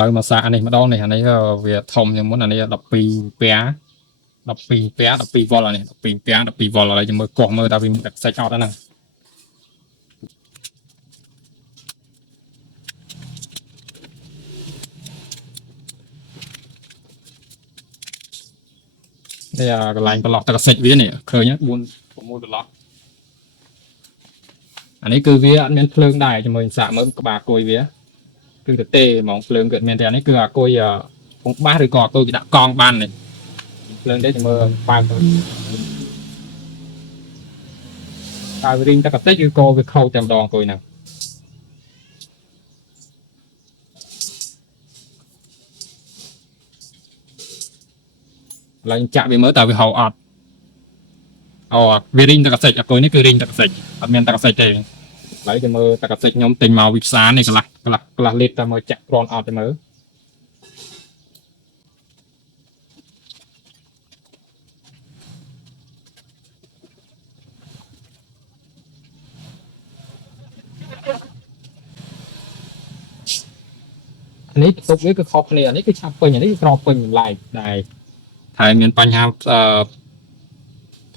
ឡើយមកសានេះម្ដងនេះអានេះវាធំជាងមុនអានេះ12ពែ12វ៉ុលអានេះ12វ៉ុលឥឡូវមើលកោះមើលតើវាមានទឹកសាច់អត់ហ្នឹងនេះកន្លែងប្រឡោះទឹកសាច់វានេះឃើញ4 6ប្រឡោះអានេះគឺវាអត់មានភ្លើងដែរជាមួយសាកមើលក្បាលគួយវាគឺទៅទេហ្មងភ្លើងគឺអត់មានទេអានេះគឺអាគួយពងបាសឬក៏អាគួយគេដាក់កង់បាននេះភ្លើងទេមើលបើកទៅរីងទឹកតិចគឺក៏វាខោតែម្ដងគួយហ្នឹងឡើងចាក់វាមើលតើវាហៅអត់វារីងទឹកតិចអាគួយនេះគឺរីងទឹកតិចអត់មានទឹកតិចទេឡើយទៅមើលទឹកតិចខ្ញុំទិញមកវិផ្សារនេះកន្លះលីត្រតែមើលចាក់គ្រាន់អត់ទៅមើលនេះទុកវាគឺខុសគ្នានេះគឺឆាប់ពេញនេះគឺក្រពេញចម្លែកដែរហើយមានបញ្ហា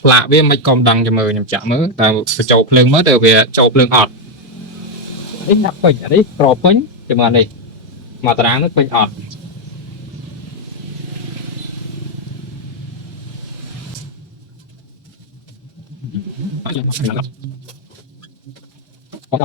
ផ្លាកវាមិនក៏មិនដឹងចាំមើលខ្ញុំចាក់មើលតើបញ្ចូលភ្លើងមើលតើវាចូលភ្លើងអត់នេះដាក់ពេញអានេះក្រពេញជាមួយនេះមកតារាងនោះពេញអត់អត់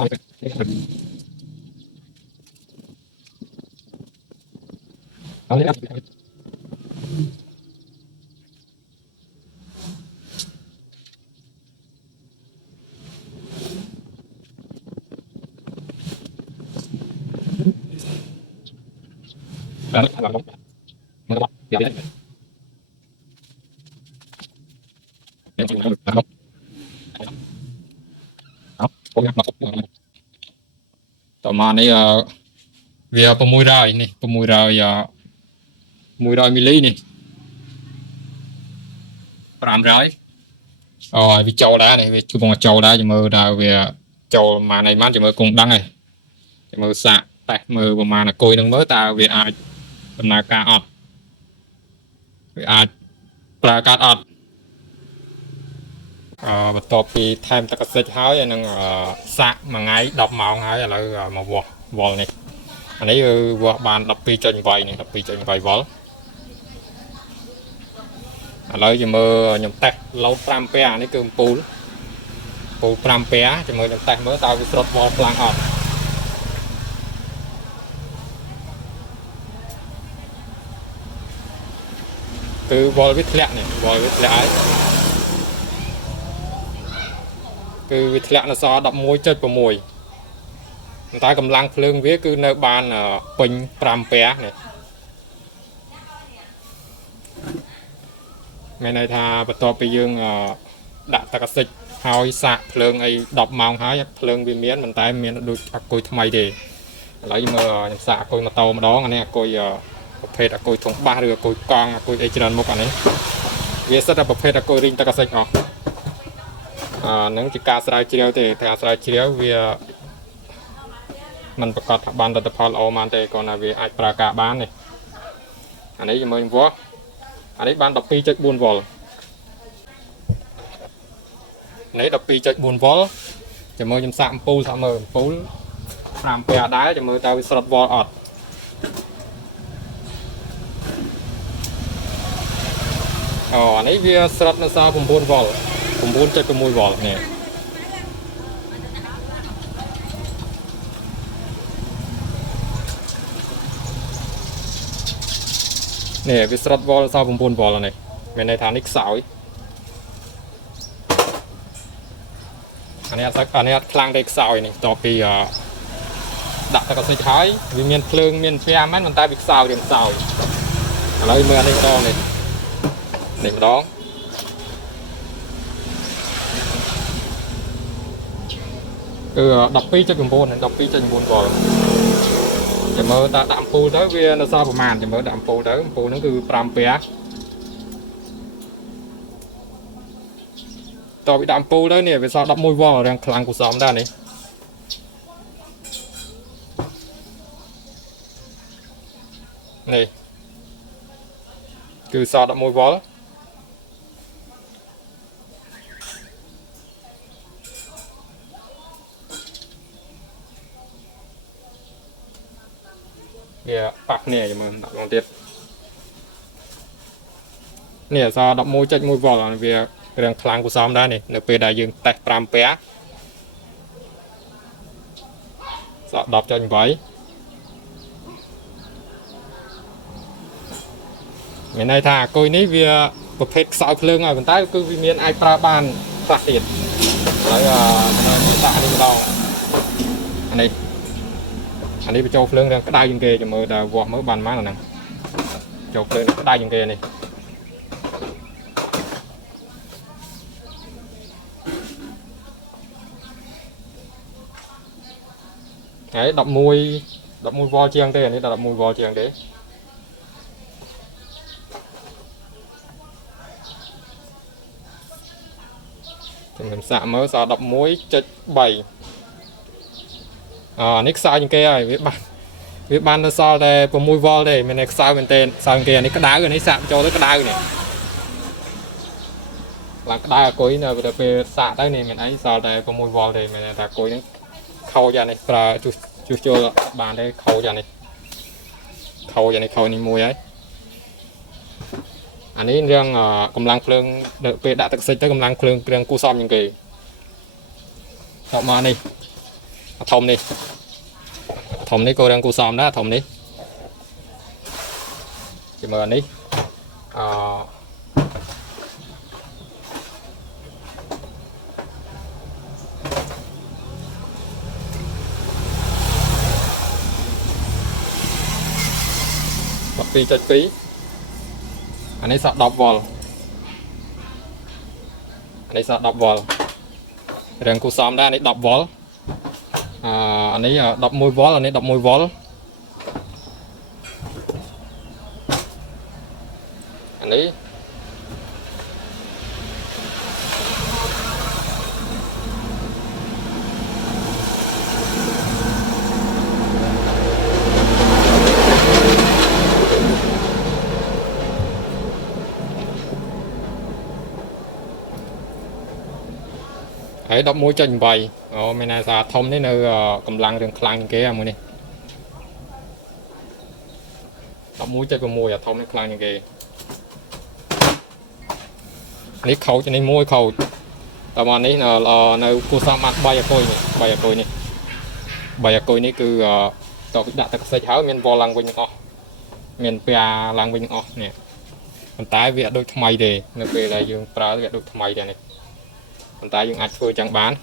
តមកនេះវា600នេះ600មីលីនេះ500វាចូលដែរនេះវាកំពុងចូលដែរចាំមើលតើវាចូលប្រហែលឯចាំមើលគង់ដឹងហើយចាំមើលសាកតេស្តមើលប្រហែលអគុយនឹងមើលតើវាអាចដំណើរការអត់វាអាចប្រើកាត់អត់បន្ទាប់ពីថែមទឹកសិចហើយអានឹងសាកមួយថ្ងៃ10ម៉ោងហើយឥឡូវមកវាស់វ៉ុលនេះអានេះគឺវាស់បាន 12.8 នេះ 12.8 វ៉ុលឥឡូវចាំមើលខ្ញុំតេស្តលោត5ពែនេះគឺអំពូល5ពែចាំមើលខ្ញុំតេស្តមើលតើវាស្រុតវ៉ុលខ្លាំងអត់គឺវ៉ុលវាធ្លាក់នេះវ៉ុលវាធ្លាក់ហើយគឺវាធ្លាក់នៅសល់ 11.6 តែកម្លាំងភ្លើងវាគឺនៅបានពេញ5ពែនេះមានន័យថាបន្ទាប់ពីយើងដាក់ទឹកអាស៊ីតហើយសាកភ្លើងអី10ម៉ោងហើយភ្លើងវាមានប៉ុន្តែមានដូចអាគុយថ្មីទេឥឡូវមើលខ្ញុំសាកអាគុយម៉ូតូម្ដងអានេះអាគុយប្រភេទអាគុយធុងបាសឬអាគុយកង់អាគុយអីច្រើនមុខអានេះវាសិតតែប្រភេទអាគុយរីងទឹកអាស៊ីតអស់នឹងជាការស្រាវជ្រាវទេការស្រាវជ្រាវវាมันប្រកាសថាបានលទ្ធផលល្អមែនទេគ្រាន់តែវាអាចប្រើការបាននេះអានេះមើលវ៉លអានេះបាន 12.4 វ៉ុលនេះ 12.4 វ៉ុលចាំមើលខ្ញុំសាកអំពូលថាមើលអំពូល5ពែដែរចាំមើលតើវាស្រុតវ៉ុលអត់អានេះវាស្រុតនៅសល់9 វ៉ុល 9.6 វ៉ុលនេះវាស្រុតវ៉ុលសល់9 វ៉ុលនេះមានន័យថានេះខ្សោយអានេះអត់ខ្លាំងទេខ្សោយនេះបន្ទាប់ពីដាក់ទឹកអាស៊ីតហើយវាមានភ្លើងមានផ្ទះមែនប៉ុន្តែវាខ្សោយរៀងខ្សោយឥឡូវមើលអានេះម្ដងនេះម្ដងគឺ 12.9 វ៉ុលចាំមើលតើដាក់អំពូលទៅវានៅសល់ប្រមាណចាំមើលដាក់អំពូលទៅអំពូលហ្នឹងគឺ5ពែតពីដាក់អំពូលទៅនេះវាសល់11 វ៉ុលរាងខ្លាំងគួរសមដែរនេះ này cứ so đậm môi vó kìa bạc nè cho mà đậm lòng tiết nè so đậm môi chạy môi vó là việc răng khlang của xóm đó này nửa đại dương tạch pram pé so đọc cho anh vậy ngày nay thà coi ní vì một phết sạo phượng rồi còn tái cứ vì miền ai pra ban phạt tiền đấy nên tạ đi đâu anh đi châu phượng đang cái đai dương kề cho mơ đã vọt mới bàn má là nè châu phượng cái đai dương kề này đấy đập mùi vo chiang thế này là đập mùi vo chiang đấy thì mình xạ mới xạ đập muối chất 7 nick sao những cái này viết ban nó so đây có mùi vo đây mình này sao bên tên sao những cái này cái đá rồi này xạ cho tới cái đá này là cái đá cuối này về xạ đây này mình ấy sao đây có mùi vo đây mình là cuối khâu ra này và chú bàn đây khâu ra này khâu này mùi ấy anh ấy riêng cầm lăng phượng đợi về đã thực sự tới cầm lăng phượng riêng cu xóm những cái họ mà này thòng này cô đang cu xóm đó thòng này chỉ mở đi bật phi chân phí anh ấy sợ đọc vào rằng cô xóm ra anh ấy đọc vào anh ấy đọc môi vó là anh ấy đọc môi vó anh ấy ấy đọc môi chân vậy mình là xà thông đến nơi cầm lăng đường khlang cái em này đọc môi chân của môi thông đến khlang như cái này khâu cho nên môi khâu tao mà này là nơi cô sa mặt bay à coi này cứ tao đã tập xây háo miền vò lăng vinh ọ miền pia lăng vinh ọ nè còn tái việc đôi mày để nơi về là dương pra việc đôi mày đây này còn tái dương ạch phơi chẳng bán